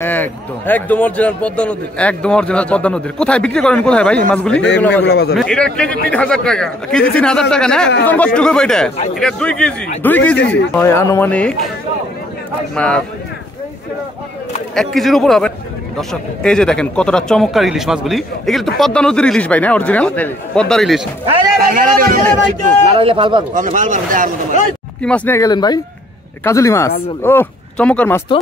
একদম একদম অরিজিনাল পদ্মা নদী, একদম অরিজিনাল পদ্মা নদীর। কোথায় বিক্রি করেন কোথায় ভাই এই মাছগুলি? এটা কেজি 3000 টাকা। কেজি 3000 টাকা না? ওজন কতটুকু হবে এটা? এটা 2 কেজি। 2 কেজি হয় আনুমানিক 1 কেজির উপর হবে। দর্শক এই যে দেখেন কতটা চমৎকার ইলিশ মাছগুলি। এগুলি তো পদ্মা নদীর ইলিশ ভাই না? অরিজিনাল পদ্মার ইলিশ। কি মাছ নিয়ে গেলেন ভাই? কাজলি মাছ। ও চমৎকার মাছ তো।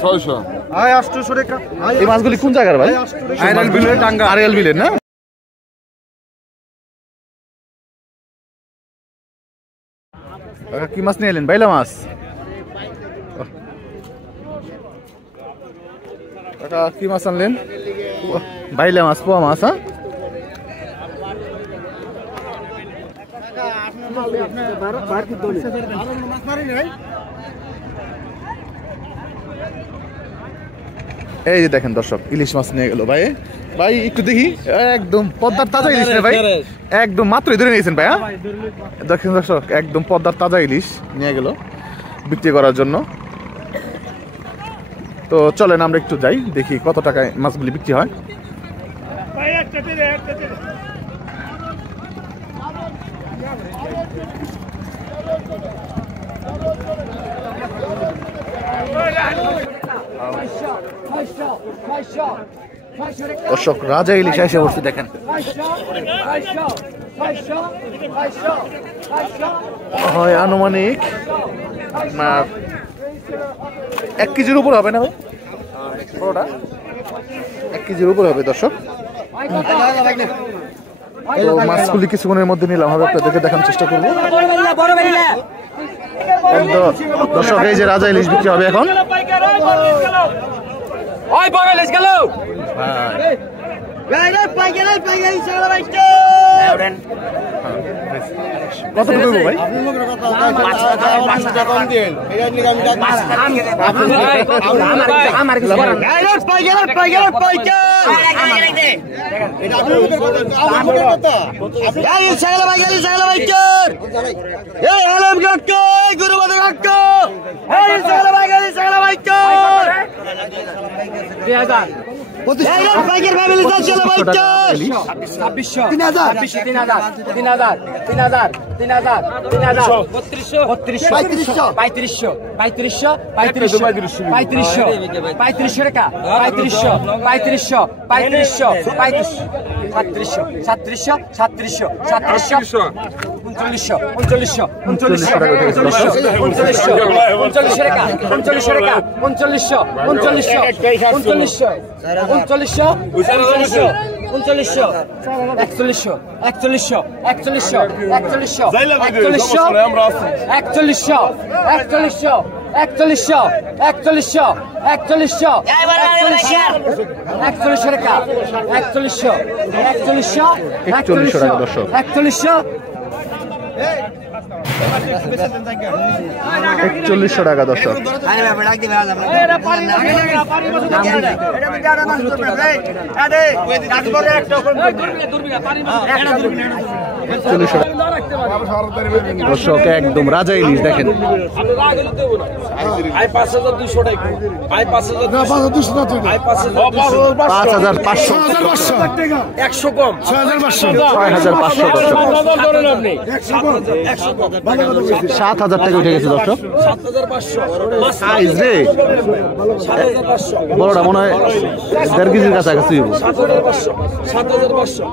600 800 টাকা। এই মাছগুলি কোন জায়গার ভাই? আড়িয়াল বিলের, টাঙ্গা আড়িয়াল বিলের না? কি মাছ নিয়ে এলেন? বাইলা মাছ। কি মাছ আনলেন? বাইলা মাছ, পোয়া মাছ। হ্যাঁ এই যে দেখেন দর্শক ইলিশ মাছ নিয়ে গেল ভাই। ভাই একটু দেখি, একদম পদ্মার তাজা ইলিশ না ভাই? একদম মাত্রই ধরে নিয়েছেন ভাই। দেখেন দর্শক একদম পদ্মার তাজা ইলিশ নিয়ে গেল বিক্রি করার জন্য। তো চলেন আমরা একটু যাই, দেখি কত টাকায় মাছগুলি বিক্রি হয়। দর্শক রাজা ইলিশ এসে বসছে দেখেন। হয় আনুমানিক 1 কেজির উপর হবে না ভাই? 1 কেজির উপর হবে দর্শক। মাছগুলি কিছুক্ষণের মধ্যে নিলাম হবে, আপনাদেরকে দেখানোর চেষ্টা করবো। দর্শক এই যে রাজা ইলিশ বিক্রি হবে এখন। কত দেবো ভাই? 4100 টাকা দর্শক। দর্শক একদম রাজা ইলিশ দেখেন। 5200 টাকা। 5500 100 কম 6500 7000 টাকা উঠে গেছে দর্শক। 7500 রে বড়টা মনে হয় 1.5 কেজির কাছাকাছি। 7500 7600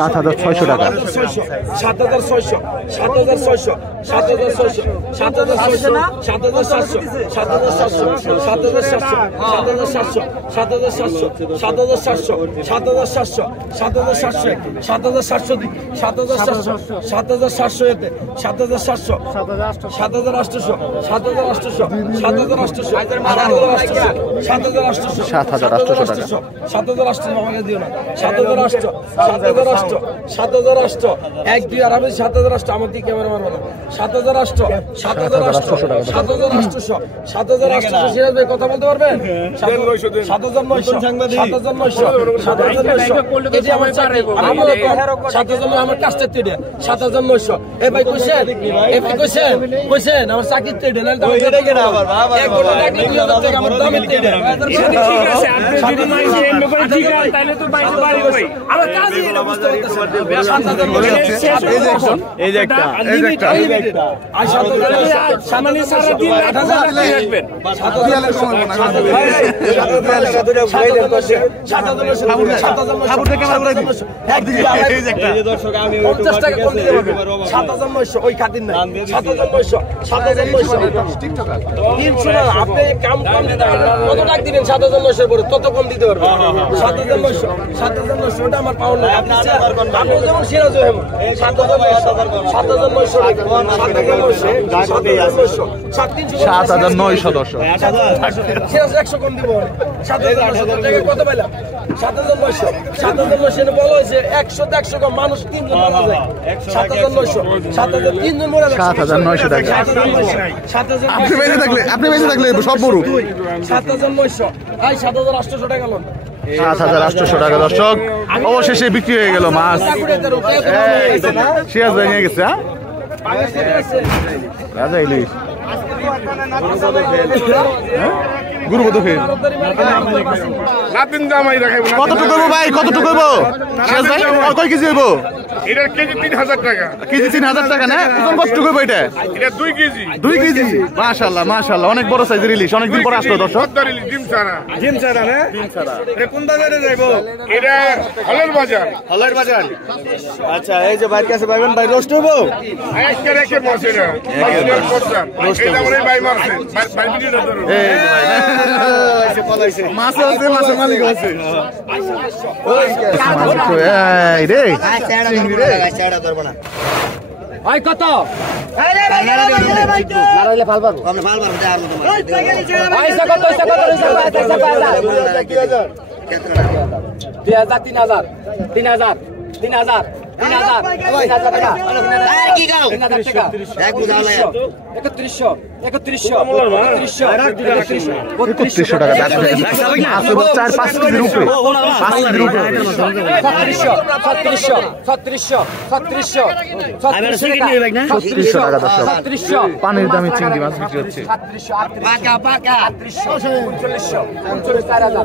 7,800 7,800 টাকা। 7,800 আমাকে দিও না। 7,800 7,800 7,800 1 2 আর আমি 7,800 আমার দিকে ক্যামেরা মারবো না। 7,800 7,800 7,800 7,800 সিরাজ ভাই কথা বলতে পারবেন? 7,900 7,900 এই যে আমার চাকরি আমার 7,000 আমার কাজটা তেড়ে 7,900 এ ভাই কইছেন কইছেন আমার চাকরি তেড়ে না তো এটা কেন আবার বাবা এক ঘন্টা ডাকলে 2,000 টাকা আমার দামে তেড়ে ঠিক আছে আপনি যদি মাইসে এন্ড করে ঠিক আছে তাহলে তো বাইরে বাড়ি কই আমার কাজই এটা বুঝতে পারতেছেন এই যে একটা আর 7,000 সামান্য সারা দিন 8,000 টাকা রাখবেন 7,000 কমাবো না 7,900 ওই খাতির না 7,900 আপনি কাম কম দিতে পারবেন কত টাকা দিবেন 7,900 পরে তত কম দিতে পারবেন 7,900 ওটা আমার পাওয়ার না আপনি যেমন সিরাজ হয়ে 7,900 7,900 দর্শক। সিরাজ 100 কম দিব 7,900 টাকা কত পাইলাম 7,900 বলা হয়েছে 100 কম মানুষ 3 জন মারা যায় 7,900 3 জন মারা যায় 7,900 টাকা। আপনি বেঁচে থাকলে সব বড় 7,900 এই 7,800 টাকা লোন 7,800 টাকা দর্শক। অবশেষে বিক্রি হয়ে গেল মাছ। সিরাজ ভাই নিয়ে গেছে। হ্যাঁ রাজা ইলিশ গুরুবধ ফের কতটুকু ভাই কতটুকু সিরাজ ভাই কয় কেজি হইব? এটার কেজি 3,000 টাকা। কেজি 3,000 টাকা না? ওজন কতটুকু হইব এটা? এটা 2 কেজি। 2 কেজি মাশাআল্লাহ মাশাআল্লাহ অনেক বড় সাইজের ইলিশ। অনেকদিন পর আসলো দর্শক। ডিম ছাড়া না? ডিম ছাড়া। এটা কোন বাজারে যাইবো? এটা হলের বাজার। হলের বাজার। আচ্ছা এই যে বাইর কাছে পাবেন ভাই রোস্ট হইবো? একের মাছ এটা। এটা আমরা ভাই মারছে। ভাই ভিডিওটা ধরো। এই যে ভাই এসে পলাইছে। মাছ আছে মাছের মালিক আছে। এই রে চিংড়ি রে ভাই কত নারাইলে ভাল পারবো আমরা ভাল পারবো আর তোমার পয়সা কত 2,000 3,000 3,000 টাকা কি গাও 3,000 টাকা এক বুঝাও না 3100 3100 টাকা দাম আছে 4-5 কেজির উপরে 5 কেজির উপরে 3700 টাকা দর্শক। পানির দামে চিংড়ি মাছ বিক্রি হচ্ছে। পাকা পাকা 4300 টাকা দর্শক।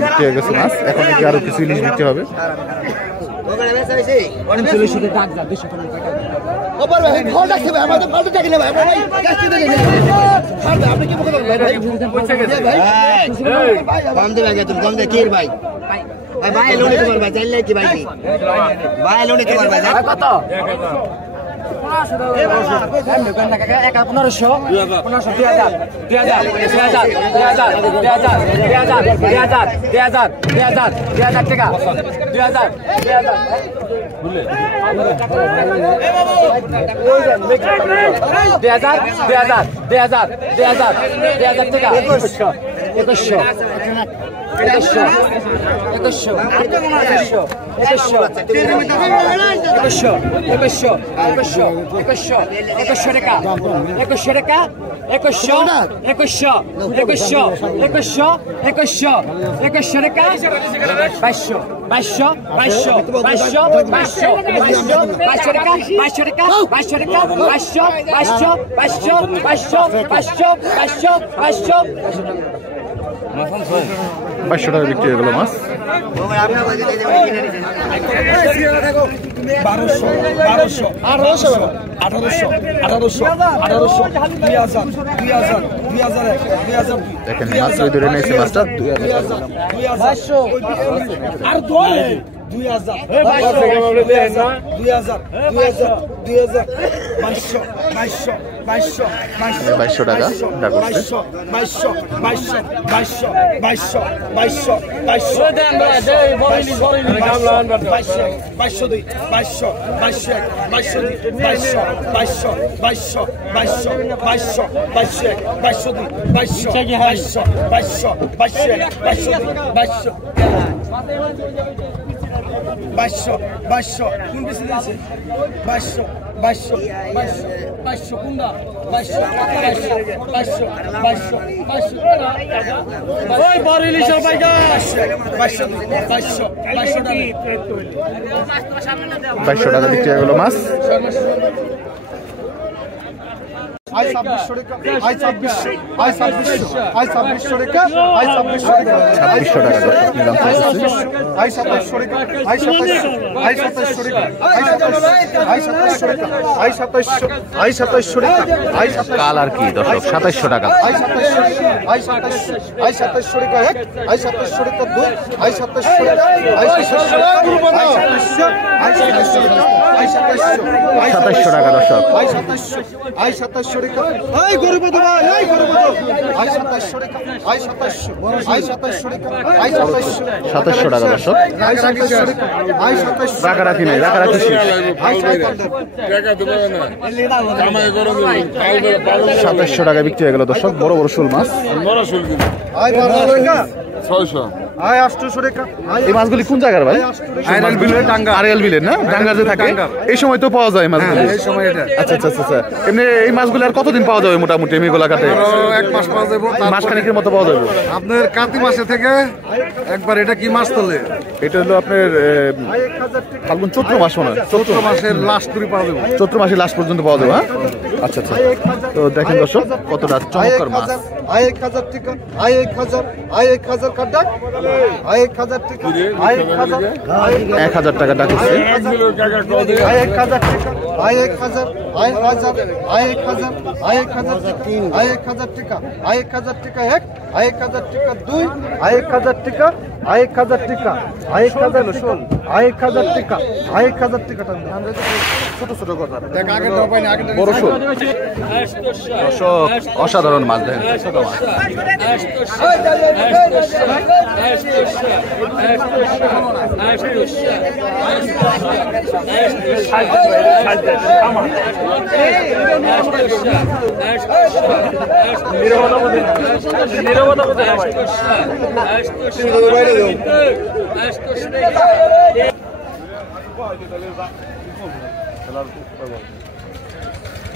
বিক্রি হয়ে গেছে মাছ। এখন কি আরো কিছু ইলিশ বিক্রি হবে। ভাই লোনে তোমার ভাই চাইলে কি ভাই ভাই লোনে তোমার ভাই কত 2,000 টাকা বাইশশো টাকা বিক্রি হয়ে গেল মাছ। দেখেন মাছ ওই ধরে নিয়েছে মাছটা 2200 টাকা। বাইশশো টাকা বিক্রি হয়ে গেল মাছ। আই 2600 টাকা, আই 2600, আই 2600, আই 2600 টাকা, আই 2600 টাকা, 2600 টাকা দর্শক নিলাম চলতেছে। আই 2700 টাকা, আই 2700, আই 2700 টাকা, আই 2700 টাকা, আই 2700, আই 2700 টাকা, আই 2700 কালার কি দর্শক 2700 টাকা। আই 2700, আই 2700, আই 2700 টাকা এক, আই 2700 টাকা দুই, আই 2700 টাকা, আই 2700 টাকা, আই 2700, আই 2700, আই 2700 টাকা দর্শক। আই 2700, আই 2700 টাকা, আই গরিব ভাই, আই গরিব আই 2700 টাকা, আই 2700, আই 2700 টাকা, আই 2700, 2700 টাকা দর্শক। আই 2700 টাকা, আই 2700, রাগারাগি নেই, রাগারাগি শেষ। আই 2700 2700 টাকা বিক্রি হয়ে গেল দর্শক। বড় বড় শোল মাছ। আই 1200 টাকা, 600 আই 800 টাকা, আই এই মাছগুলি কোন জায়গার ভাই? আড়িয়াল বিলের টাঙ্গা। আড়িয়াল বিলের না, টাঙ্গা যে থাকে এই সময় তো পাওয়া যায় মাছগুলি। এই সময় এটা আচ্ছা আচ্ছা আচ্ছা। এমনি এই মাছগুলি আর কতদিন পাওয়া যাবে মোটামুটি মেঘলা ঘাটে? 1 মাস পাওয়া যাবে, মাসখানেকের মতো পাওয়া যাবে। আপনার কাতি মাসে থেকে একবার এটা কি মাস তোলে, এটা হলো আপনার ফাল্গুন চৈত্র মাস মনে হয়। চৈত্র মাসের লাস্ট করে পাওয়া যাবে, চৈত্র মাসের লাস্ট পর্যন্ত পাওয়া যাবে। হ্যাঁ আচ্ছা আচ্ছা। তো দেখেন দর্শক কতটা চমৎকার মাছ। আই 1000 টাকা, আই 1000, আই 1000 কাটা, আই 1000 টাকা, আই 1000, 1000 টাকা ডাকছে। আই 1000 টাকা, আই 1000, আই 1000, আই 1000, আই 1000 টাকা, আই 1000 টাকা, আই 1000 টাকা এক, আই 1000 টাকা দুই, আই 1000 টাকা, আই 1000 টাকা, আই 1000 শোন, আই 1000 টাকা, আই 1000 টাকা। ছোট ছোট কথা দেখ, আগে ডবাই না, আগে বড় শোল দর্শক, অসাধারণ মাছ দেখেন। ছোট মাছ।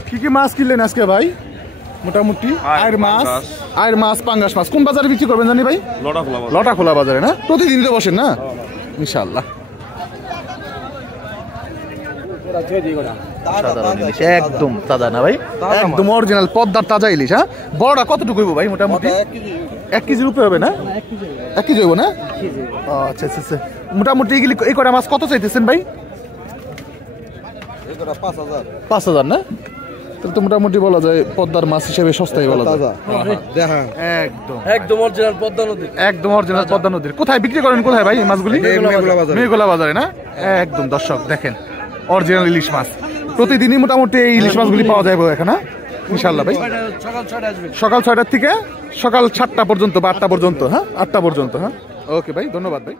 কি কি মাছ কিনলেন আজকে ভাই? মোটামুটি আয়ের মাছ, পাঙ্গাস মাছ। কোন বাজারে বিক্রি করবেন জানি ভাই? লটা খোলা বাজারে না? প্রতিদিন তো বসেন না? ইনশাআল্লাহ। সাধারণ ইলিশ একদম তাজা না ভাই, একদম অরিজিনাল পদ্মার তাজা ইলিশ। হ্যাঁ বড়টা কতটুকু হইব ভাই মোটামুটি? 1 কেজির উপরে হবে না? 1 কেজি হইব না? আচ্ছা আচ্ছা আচ্ছা। মোটামুটি এই কটা মাছ কত চাইতেছেন ভাই? 5000 না? তাহলে তো মোটামুটি বলা যায় পদ্মার মাছ হিসেবে সস্তাই বলা যায়। একদম একদম অরিজিনাল পদ্মা নদী, একদম অরিজিনাল পদ্মা নদীর। কোথায় বিক্রি করেন কোথায় ভাই এই মাছগুলি? মেঘলা বাজারে না? একদম দর্শক দেখেন অরিজিনাল ইলিশ মাছ। প্রতিদিনই মোটামুটি এই ইলিশ মাছগুলি পাওয়া যাবে এখানে ইনশাআল্লাহ ভাই। সকাল 6টার থেকে সকাল 7টা পর্যন্ত বা 8টা পর্যন্ত। হ্যাঁ 8টা পর্যন্ত। হ্যাঁ ওকে ভাই, ধন্যবাদ ভাই।